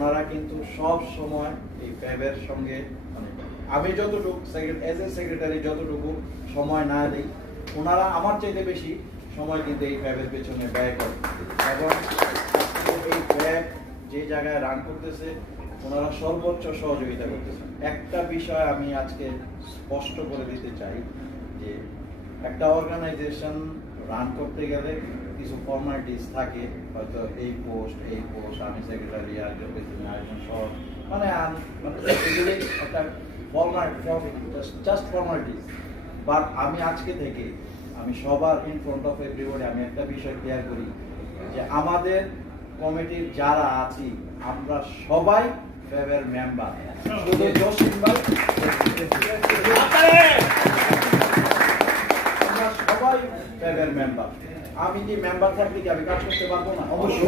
ওনারা কিন্তু সব সময় এই ফ্যাবের সঙ্গে মানে আমি যতটুকু এজ এ সেক্রেটারি যতটুকু সময় না দিই, ওনারা আমার চাইতে বেশি সময় কিন্তু এই ফ্যাবের পেছনে ব্যয় করে। এবং এই ফ্যাব যে জায়গায় রান করতেছে ওনারা সর্বোচ্চ সহযোগিতা করতেছে। একটা বিষয় আমি আজকে স্পষ্ট করে দিতে চাই যে একটা অর্গানাইজেশন রান করতে গেলে কিছু ফর্মালিটিস থাকে, হয়তো এই পোস্ট আমি সেক্রেটারি আরেকজন সহ মানে এগুলি একটা জাস্ট ফর্মালিটিস। বাট আমি আজকে থেকে আমি সবার ইন ফ্রন্ট অফ এভরিবডি আমি একটা বিষয় ক্লিয়ার করি যে আমাদের কমিটির যারা আছি আমরা সবাই ফ্যাবের মেম্বার, শুধু জসিম ভাই আমরা সবাই ফ্যাবের মেম্বার। আমি কি মেম্বার থাকলে কি আমি কাজ করতে পারবো না? অবশ্যই।